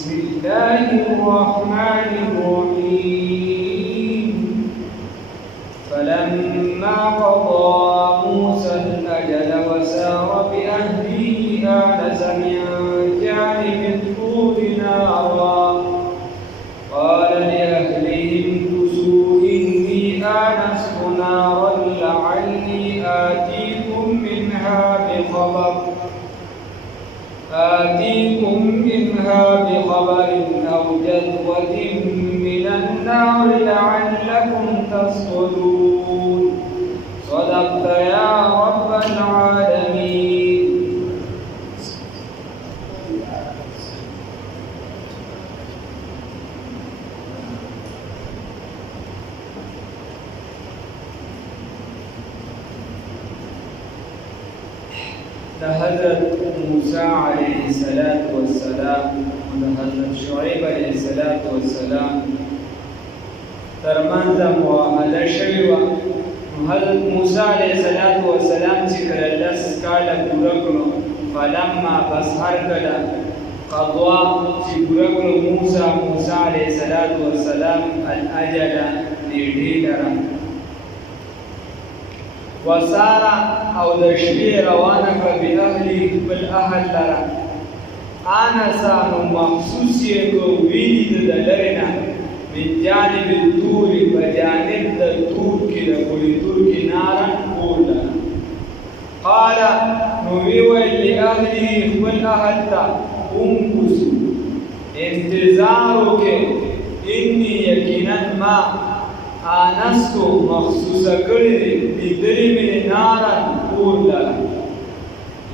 بسم الله الرحمن الرحيم فلما قضى موسى الأجل وسار بأهله آنس من جانب الطور نارا قال لأهلهم كثوا إني آنست نارا لعلي آتيكم منها بخبر أو جذوة من النار لعلكم تصطلون صدقت يا رب العالمين. حضرت موسی علیہ السلام و حضرت شعیب علیہ السلام ترمنځ معاهده شوې وه. حضرت موسی علیہ السلام چې کله 10 کاله پوره کړو فلما بس هر کله قضا چې پوره کړو موسی علیہ السلام الاجل نیټې لره وسارا او د شپې روانه کړه بأهلي خپل اهل لره آنسا نو محسوس یې کړو ویني د لرې نه من جانب الطور په جانب د طور کې د غوري طور کې نارا اور لره قال نو ویل لأهلي خپل اهل ته امکثوا انتظار وکړئ اني یقینا ما آنستو مخصوصه کړی دی لیدلې مې نارا اور لره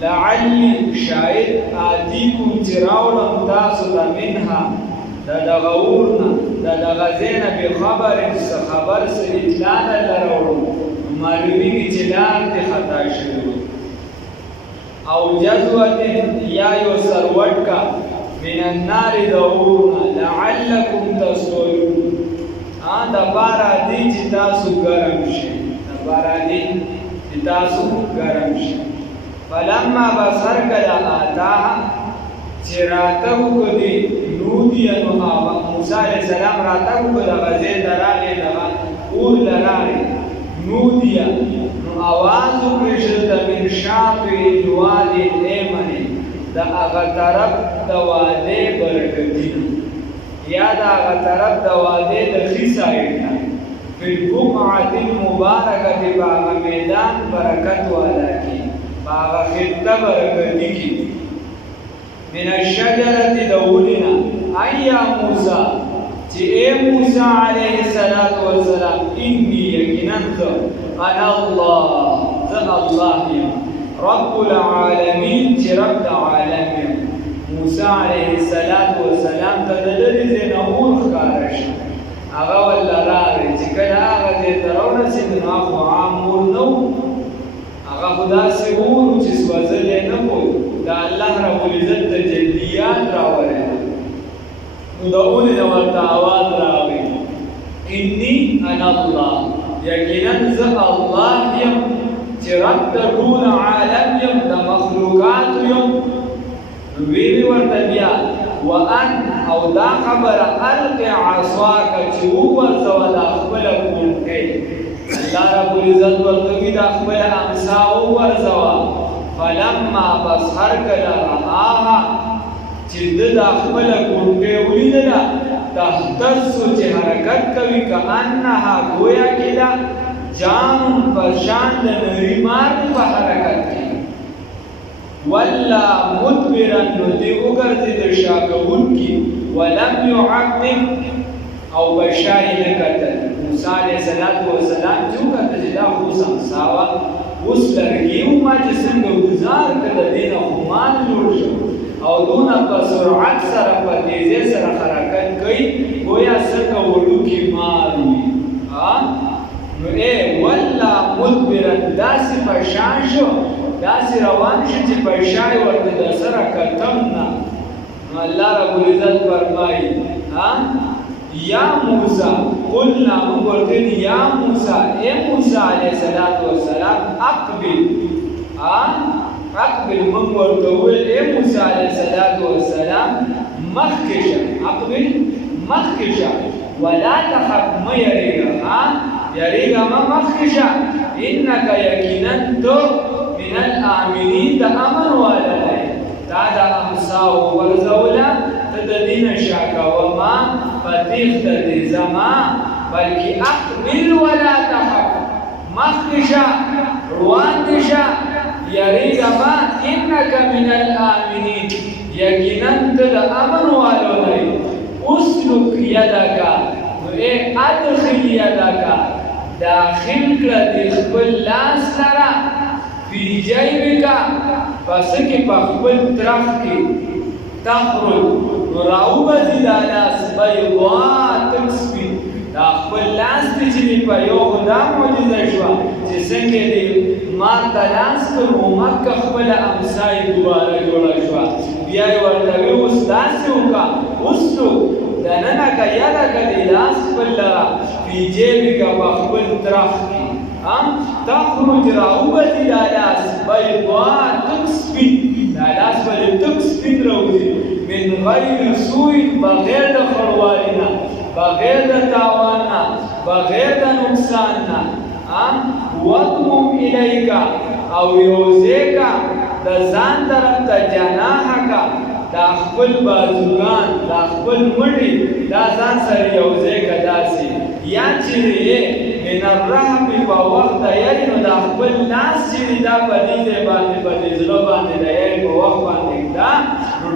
لعلی شاید آتیکم چې راوړم تاسو ته منها د دغه اور نه د دغه ځای نه بخبر څه خبر څه اطلاع درله راوړم معلومیږي چې لار دې خطا شوې او جذوة یا یو سروټکه من النار د اور نه لعلکم تصطلون د پاره دی چې تاسو ګرم شئ فلما بصر کله آتاها چې راتګ وکړي نودي نو موسی علیہ السلام راتګ وکړه غزې ته راغی دغه اور له راغی نودي نو اواز وکړي چې من شاطئ الوادي الایمن د هغه طرف د وادي برکتي یا دا هغه طرف د وادي د ښي سایډ نه فی البقعة المبارکة په هغه میدان برکت والا کې په هغه خطه برکتي کې من الشجرة د ونې نه ای یا موسی چې ای موسی علیه السلام انی یقینا زه انا الله یم رب العالمین چې رب د عالم یم. موسی علیہ السلام ته د لرې ځای نه اور ښکاره شو هغه ورله راغی چې کله هغه ځای ته راورسېد نو هغه عام اور نه و هغه خو داسې اور و چې سوځلی نه و د الله ربالعزت تجلیات راورېدل نو د اونې نه ورته اواز راغی اني انا الله یقینا زه الله یم چې رب د ټول عالم یم د مخلوقاتو یم ویلی ورته بیا وان او دا خبره الق عصاک چې وورځوه دا خپله کونډۍ الله ربالعزت ورته وي دا خپله امسا وورځوه فلما بس هر کله رآها چې ده دا خپله کونډۍ ولیدله تهتزو چې حرکت کوي کانها گویا کې ده جان په شان د نري مار په حرکت کې ولا مدبرا نو دی وګرځېد شا کوونکي ولم يعقب او بشای نه کتل موسی علیہ السلام چې وکتل چې دا خو سمسا وه اوس لرګي وما چې څنګه ګزار کړه دې نه خو مال جوړ شو او دونه په سرعت سره په تیزۍ سره حرکت کوي گویا څنګه وړوکي مال وي نو ولا مدبرا داسې په شان شو داسې روان شو چې پیشای ورته د سره کتم نه نو الله ربالعزت فرمایي یا موسی قلنا موږ ورته یا موسی ای موسی علیه السلام اقبل موږ ورته وویل ای موسی علیه السلام مخکشه اقبل مخکشه ولا تخف ما یریگا یریگا ما مخکشه انک یقینا تو من الآمنین دا امن والا دا دا امساو ورزولا تددین شاکا وما فتیخ تدی زما بلکی اقبل ولا تخف مخکشه روان یریگا ما انک من الآمنین یقینا تد امن والو دی اسلک یدکا ادخل یدکا داخل کړه خپل لاس سره فی جیبکا پس کې په خپل طرف کې تخرج راوبځي دا لاس بیضاء تکسبی دا خپل لاس چې په یو خدا معجزه شو چې څنګه دې ما تلاس په مکه خپل امسای دوباره جوړه شو بیا ورته استاد وکا اوسو دننه کیا دا کدی لاس بلرا فی جیبکا بخبل ترخی تخرج راوبتی دا لاس بیضاء تکسپین دا لاس بلی تکسپین روزی من غیر سوی بغیر دا خروالینا بغیر دا تاواننا بغیر دا نقصاننا وضمم الیکا او یوزیکا دا زان طرف تا جناحکا دا خپل بازوگان دا خپل مټي دا ځان سره یوځای کداسي یا چې من الرحم په وخت یې نو دا خپل ناس چې دا په دې باندې په دې ځلو باندې دا یې په وخت باندې دا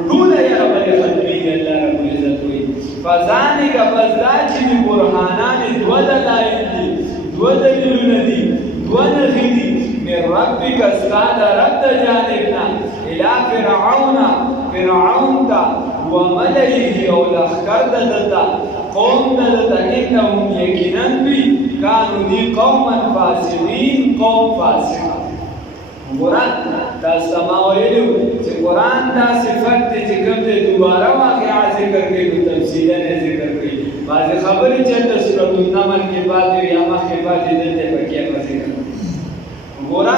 ټول یې په ختمي الله رب العزت وي فذانک فذا چې برهانان دو دلایل دي دو دلیلونه دي دو نښې دي من ربک استاد رب جانبنا الى فرعون تا وملئه او لخکر دلتا قوم دلتا انهم یقینا بی کانو دی قوما فاسقین قوم فاسق قرآن دا سماویلو چې قرآن دا صفت دی چې کوم دی دوباره واقعا ذکر کوي تفصیلا ذکر کوي بعضې خبرې چې د سورة النمل کې پاتې یا مخکې پاتې دلته پکې ذکر ګوره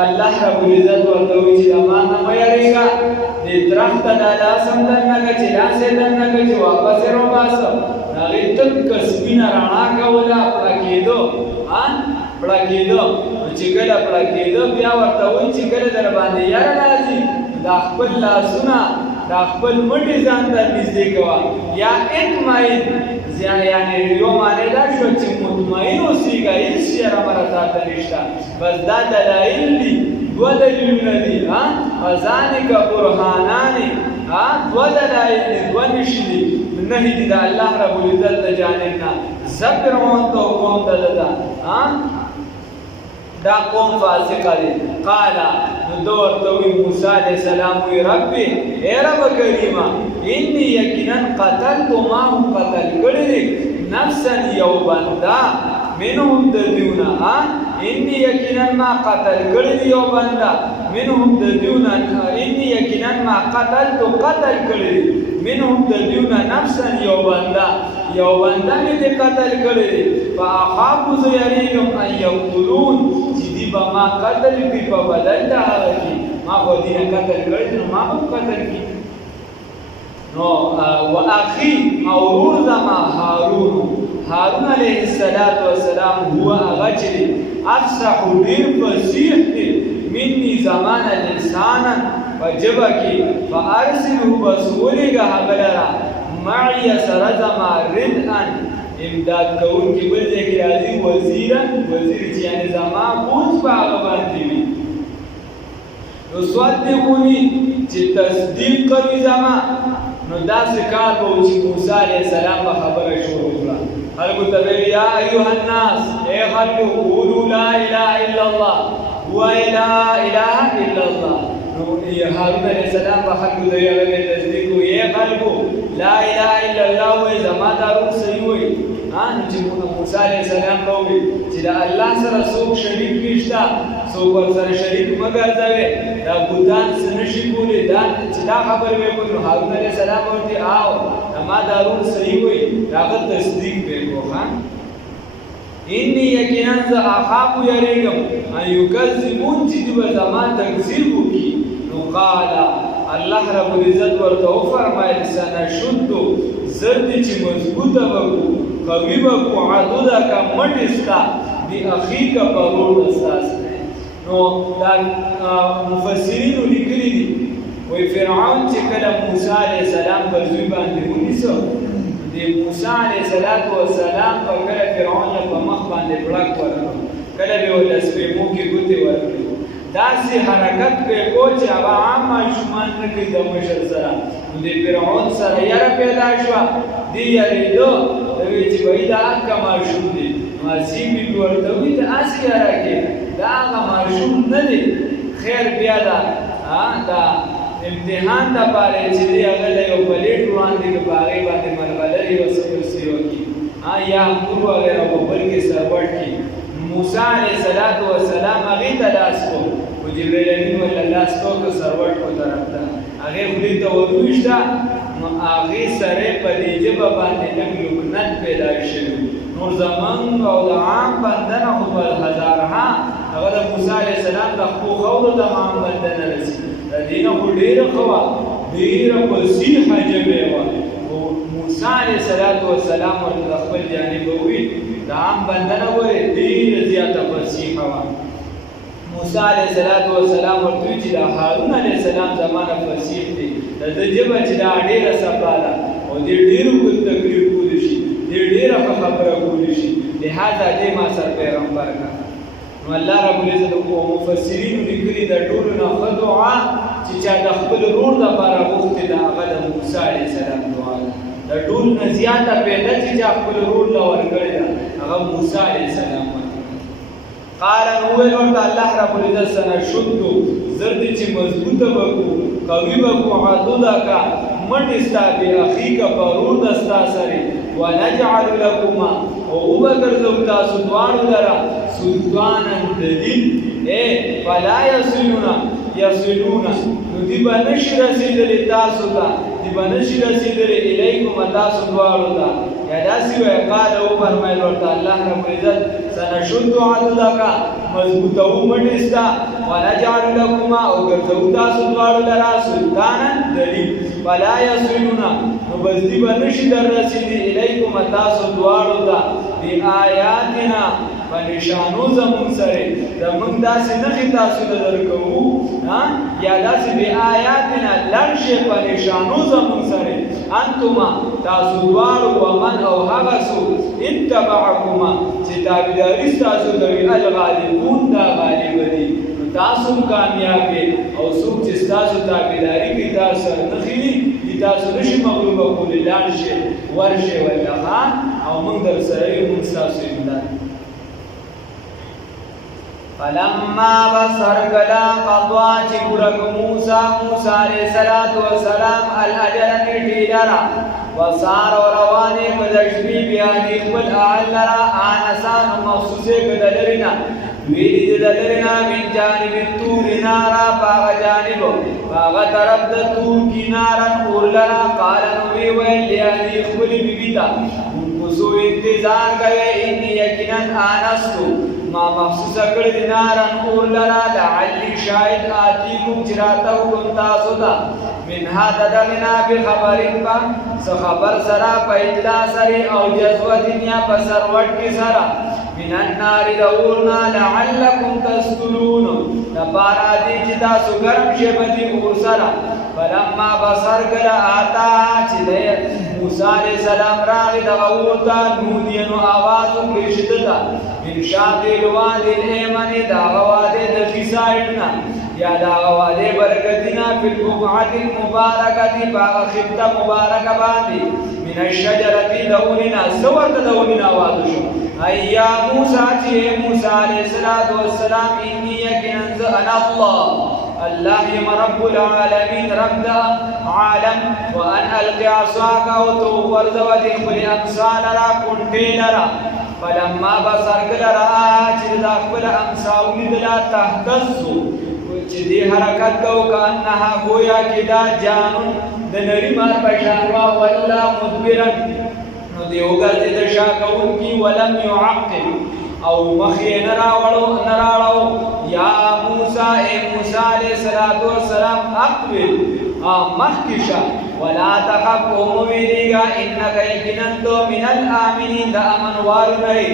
الله رب العزت ورته وایي چې امان نه مه یریږه دې درخت ته دا لاس هم درنه چې لاس یې درنه چې واپس یې راوباسه د هغې تک سپینه رڼا کوله پړکېدو پړکېدو چې کله پړکېدو بیا ورته وایي چې کله در باندې یاره راځي دا خپل لاسونه دا خپل مټې ځان ته نږدې کوه یا اطمئن یعنی یو معنی دا شو چې مطمئن اوسېږه هېڅ شی رامره تاته نشته بس دا دلایل دي دوه دلیلونه دي فذانک برهانان دوه دلایل دي دوه نښې دي نهي دي د الله رب العزت د جانب نه زبر ته حکم دلته دا قوم فاسقه دي قال نو ورته وی موسی علیه السلام وی ربي اے رب کریمه انی یقینا قتلت ما هم قتل کړی دی نفسا یو بنده منهم د دیونه انی یقینا ما قتل کړی دی یو بنده منهم د دیونه انی یقینا ما قتلت قتل کړی دی منهم د دیونه نفسا یو بنده مې دې قتل کړی دی فاخاف زه یریږم ان یقتلون چې دی به ما قتل کړي په بدل د هغه کې ما خو دې نه قتل کړی نو ما هم قتل کړي نو واخي او ورور زما هارون علیه السلام هو هغه چې افصح ډېر فصیح دی مني زمان لسانا وجبه کې فارسله بس ولېږه هغه لره معي سره زما ردءا امداد کوونکي بل ځای کې راځي وزیر چې یعنې زما بوج په هغه باندې وي یصدقوني چې تصدیق کوي زما نو داسې کار به و چې موسی علیه السلام به خبره شروع کړه خلکو ته ویل یا ایها الناس ای خلکو قولوا لا اله الا الله وایئ لا اله الا الله نو هارون علیه السلام به خلکو ته هغه تصدیق کوي ای خلکو لا اله الا الله وایئ زما دا روح صحیح وایي چې موسی علیه السلام به ووایي چې د الله سره څوک شریک نشته څوک ورسره شریک مه ګرځوئ دا بوتان څه نشي کولی چې دا خبرې به وکړو هارون علیه السلام ورته آو زما دا روح صحیح وایي د هغه تصدیق به یې وکړو انی یقینا زه اخاف یریږم ان یکذبون چې دوی به زما تکذیب وکړي نو قال الله رب العزت ورته وفرمایل سنشد زرد چې مضبوطه وکړو قوي وکړو عضدک مټ استا باخیک پرور استاس. نو دا مفسرین لیکلي دي وی فرعون چې کله موسی علیه السلام په زوی باندې ونیسو د موسی علیه السلام په کله فرعون په مخ باندې پړک ورکړو کله به ول سپېمو کې ګوتې ورکړو داسې حرکت په کو چې هغه عام ماشومان نه کوي د مشر سره. نو د فرعون سره یاره پیدا شوه دی یارېدو دوی چې وایي دا هغه ماشوم دی نو اسې بي ورته وایي ته هسې یاره کې دا هغه ماشوم نه دی. خیر بیا دا امتحان دپاره چې دی هغه له یو پلیټ وړاندې کړه په هغې باندې ملغلرې او څه کرسي وکړي یا انګور وغیره په بل کې سروټ کړي. موسی علیه السلام هغې ته لاس کو خو جبریل امین ورله لاس کو که سروټ کو طرف ته هغې خولې ته ورویشته نو هغې سره په دې ژبه باندې لږ لکنت پیدا شوي. نور زمونږ او د عام بنده نه خو به هزارها هغه د موسی علیه السلام د خپلو خاورو ته هم عام بنده نه رسي. د دې نه خو ډېره ښه وه ډېره فصیحه ژبه یې وه خو موسی علیه السلام ورته د خپل جانبه وویل د عام بنده نه ګورې ډېره زیاته فصیحه وه. موسی علیه السلام ورته وویل چې د هارون علیه السلام زمانه فصیح دی د ده ژبه چې دا ډېره صفا ده او دې ډېرو تقریر کولی شي دې ډېره ښه خبره کولی شي لهذا دې ما سر پیغمبر کړه. نو الله رب العزت او مفسرینو لیکلي د ټولو نه ښه دعا چې چا د خپل ورور دپاره غوښتې ده هغه د موسی علیه السلام دعا ده. د ټولو نه زیاته پیدا چې چا خپل ورور له ورکړې ده هغه موسی علیه السلام قال وویل ورته الله رب العزت سنشد زر دې چې مضبوطه وکړو قوي وکړو عضدک مټ ستا باخیک په ورور د ستا سره ونجعل لکما او وبګرځو تاسو دواړو لره سلطانا دلیل فلا یصلون نو دی به نشي رسېدلی تاسو ته دی به نشي رسېدلی الیکم تاسو دواړو ته. یا داسې وایي قال وفرمیل ورته الله رب العزت سنشد عضدک مضبوطوو مټې ستا ونجعل لکما او ګرځوو تاسو دواړو لره سلطانا دلیل فلا یصلون نو بس دی به نشي در رسېدي الیکم تاسو دواړو ته بآیاتنا په نشانو زمونږ سره زمونږ داسې نښې تاسو ته درکوو یا داسې بآیاتنا لړ شی په نشانو زمونږ سره انتما تاسو دواړو ومن او هغه څوک اتبعکما چې تابعداري ستاسو کوي الغالبون دا غالبه دي. نو تاسو هم کامیاب یې او څوک چې ستاسو تابعداري کوي تاسو سره نښې دي تاسو نشي مغلوبه کولی لاړ شئ ورشئ ورته او موږ در سره یو موږ ستاسو امداد. فلما بصر کلا قضا چې پوره کړ موسی علیه السلام الاجل نیټې لره وصار روانې په د شپې بیا دې خپل اهل لره آنسان مخصوصې که د لرې نه ویلي دې د لرې نه من جانب الطور نارا په هغه جانب په هغه طرف د طور کې نارا اور لره قال نو ویې ویل لهغې خپلې بیبي ته اوسو انتظار کوئ اني یقینا آنستو ما مخصوصه کړې دي نارن اور لره لعلي شاید آتیکم چې راته وکړم تاسو ته منها د دغې نه بخبرین په څه خبر سره په اطلاع سره او جذوتین یا په سروټ کې سره من النار د اور نه لعلکم تسکلون دپاره دې چې تاسو ګرم شئ په دې اور سره. فلما بصر کله آتا چې د موسی علیه السلام راغی دغه اور ته نودي نو آواز وکړې شي ده ته من شاطئ الوادي الایمن د هغه وادي د ښي سایډ نه یا د هغه وادي برکتي نه فی البقعة المبارکة په هغه خطه مبارکه باندې من الشجرة د ونې نه څه ورته د ونې نه آواز وشو ای یا موسی چې موسی علیه السلام انی یقینا زه انا الله یم رب العالمین رب د عالم وان القی عصاک او تو ورځوه د خپلې امسا لره پونډې لره. فلما بصر کله رأى چې د خپل امسا ولیدله تهتزو چې دې حرکت کو کانها گویا کې دا جانون د نري مار په شان وا ولا مدبرا نو دې وګرځېد شا کوونکي ولم يعقب او مخې نه راوړو یا موسی علیه السلام اقبل مخکشا ولا تخف ومویریگا انکا یکنندو من الآمنین دا امن وارو نئی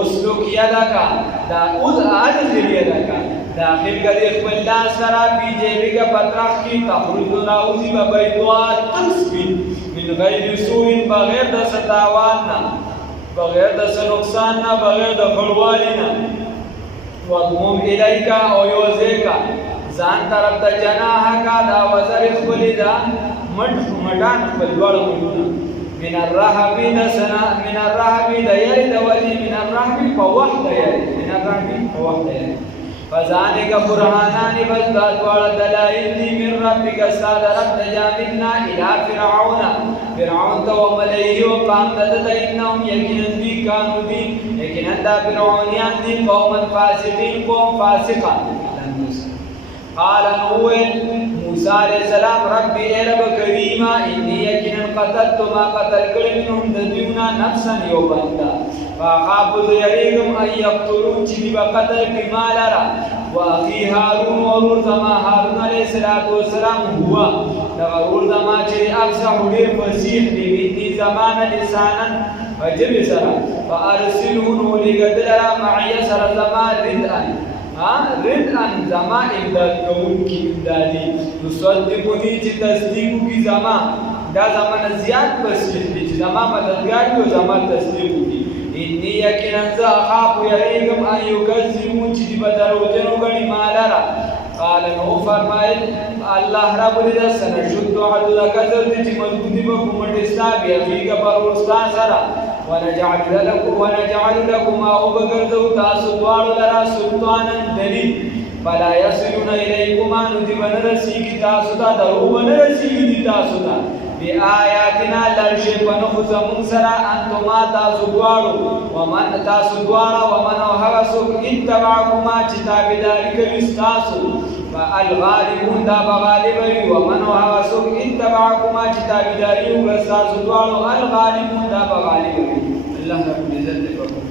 اسلوک یدکا دا ادخل یدکا داخل کدی خپل لاس سره پی جیبی کا پترخ کی تخرج راوزی و بیدوات تسبیل من غیر سوء بغیر د ستاوان بغیر د نقصان نه بغیر د خړوالي نه وضمم الیکا او یوزیکا ځان طرف ته جناح کا دا وزر خپل دا مټان خپل ډول من الرهب نسنا من الرهب د وجه من الرهب فوحد من الرهب فوحد فذلك برهانان بذات وعلى دلائل من ربك استاد رب جامدنا الى فرعون وملئه وقام تدد انهم يكنن بي كانوا بي يكنن دا فرعونيان دي قوما فاسقين قوم فاسقا قال موسى عليه السلام ربي اے رب کریما انی یقینا قتلت ما قتل کړم منهم ددیونا نفسا یو بندا فخاف ذریهم ان یقتلوا چې قتل کمالرا واخي هارون ورور زما هارون علیہ السلام هو ضرور زما چې افصح ډیر فصیح دی دې زمانه لسانا عجب سره فارسله لګدلرا معي سره زما ردعن زما امداد کون کی امدادی تصدقونی چی تصدیقو کی زما دا زمان زیاد بسیح دی چی زما مددگاری و زما تصدیقو کی انی یقینا ز اخاف یریکم ان یکذبون چی بدروجنو گنی مالارا قال نو فرمائل اللہ رب العزت سنشد عدد کذر دی چی مضبوطی بکمت اسلام یفیق پر ورستان سرا ونجعل لكم او بغردو تاسو دوالو لرا سلطانا دلیل فلا يصلون الیکما ندبن رسیگی تاسو تا دروبن رسیگی دی تاسو تا بی آیاتنا لرشی پنخو زمون سرا انتما تاسو دوالو ومن اوحوسو اتبعکما چتابداری کبیس تاسو فالغالبون دا بغالبی ومن اوحوسو اتبعکما چتابداری وگستاسو دوالو الغالبون دا بغالبی اللہ رب العزت